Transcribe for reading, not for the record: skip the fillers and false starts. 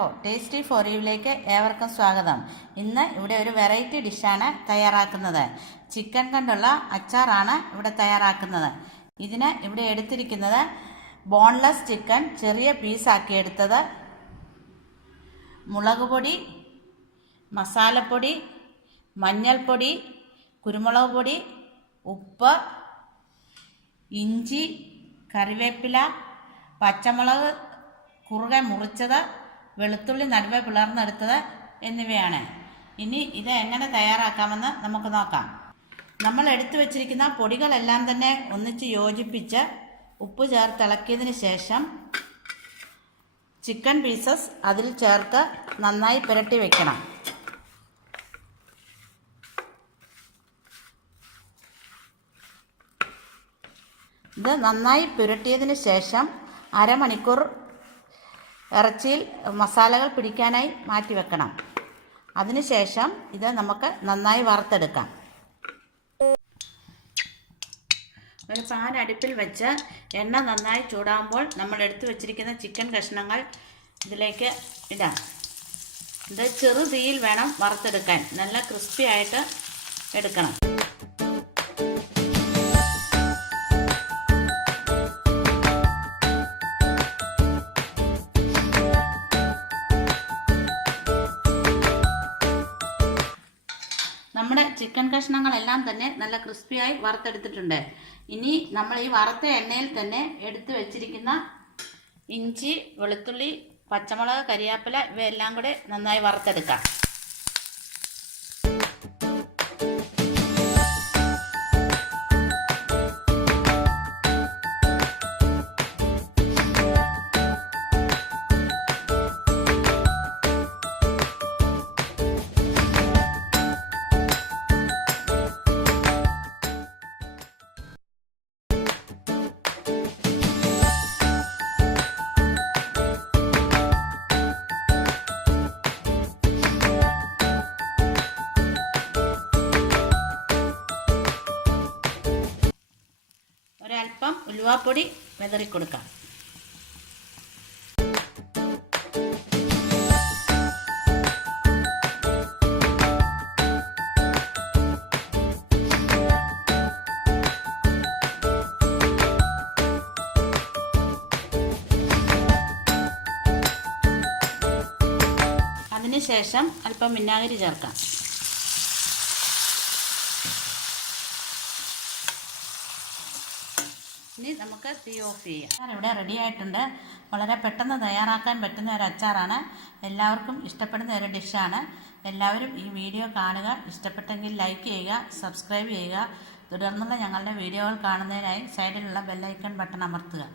Hello, tasty four യുവിലേക്ക് ഏവർക്കും സ്വാഗതം. ഇന്ന് ഇവിടെ ഒരു വെറൈറ്റി ഡിഷാണ് തയ്യാറാക്കുന്നത്. ചിക്കൻ കൊണ്ടുള്ള അച്ചാറാണ് ഇവിടെ തയ്യാറാക്കുന്നത്. ഇതിന് ഇവിടെ എടുത്തിരിക്കുന്നത് ബോൺലെസ് ചിക്കൻ ചെറിയ പീസാക്കി എടുത്തത്, മുളക് പൊടി, മസാലപ്പൊടി, മഞ്ഞൾപ്പൊടി, കുരുമുളക് പൊടി, ഉപ്പ്, ഇഞ്ചി, കറിവേപ്പില, പച്ചമുളക് കുറുകെ മുറിച്ചത്, വെളുത്തുള്ളി നടുവെ പിളർന്നെടുത്തത് എന്നിവയാണ്. ഇനി ഇത് എങ്ങനെ തയ്യാറാക്കാമെന്ന് നമുക്ക് നോക്കാം. നമ്മൾ എടുത്തു വച്ചിരിക്കുന്ന പൊടികളെല്ലാം തന്നെ ഒന്നിച്ച് യോജിപ്പിച്ച് ഉപ്പ് ചേർത്തിളക്കിയതിന് ശേഷം ചിക്കൻ പീസസ് അതിൽ ചേർത്ത് നന്നായി പുരട്ടി വയ്ക്കണം. ഇത് നന്നായി പുരട്ടിയതിന് ശേഷം അരമണിക്കൂർ ഇറച്ചിയിൽ മസാലകൾ പിടിക്കാനായി മാറ്റി വെക്കണം. അതിനുശേഷം ഇത് നമുക്ക് നന്നായി വറുത്തെടുക്കാം. ഒരു പാൻ അടുപ്പിൽ വെച്ച് എണ്ണ നന്നായി ചൂടാകുമ്പോൾ നമ്മൾ എടുത്തു വച്ചിരിക്കുന്ന ചിക്കൻ കഷ്ണങ്ങൾ ഇതിലേക്ക് ഇടാം. ഇത് ചെറു തീയിൽ വേണം വറുത്തെടുക്കാൻ. നല്ല ക്രിസ്പി ആയിട്ട് എടുക്കണം. നമ്മുടെ ചിക്കൻ കഷ്ണങ്ങളെല്ലാം തന്നെ നല്ല ക്രിസ്പിയായി വറുത്തെടുത്തിട്ടുണ്ട്. ഇനി നമ്മൾ ഈ വറുത്ത എണ്ണയിൽ തന്നെ എടുത്തു വെച്ചിരിക്കുന്ന ഇഞ്ചി, വെളുത്തുള്ളി, പച്ചമുളക്, കരിയാപ്പില ഇവയെല്ലാം കൂടെ നന്നായി വറുത്തെടുക്കാം. ഒരൽപ്പം ഉലുവാപ്പൊടി വിതറിക്കൊടുക്കാം. അതിനുശേഷം അല്പം വിനാഗിരി ചേർക്കാം. ഇനി നമുക്ക് തീ ഓഫ് ചെയ്യാം. ഇവിടെ റെഡി ആയിട്ടുണ്ട്. വളരെ പെട്ടെന്ന് തയ്യാറാക്കാൻ പറ്റുന്ന ഒരു അച്ചാറാണ്. എല്ലാവർക്കും ഇഷ്ടപ്പെടുന്ന ഒരു ഡിഷാണ്. എല്ലാവരും ഈ വീഡിയോ കാണുക. ഇഷ്ടപ്പെട്ടെങ്കിൽ ലൈക്ക് ചെയ്യുക, സബ്സ്ക്രൈബ് ചെയ്യുക. തുടർന്നുള്ള ഞങ്ങളുടെ വീഡിയോകൾ കാണുന്നതിനായി സൈഡിലുള്ള ബെല്ലൈക്കൺ ബട്ടൺ അമർത്തുക.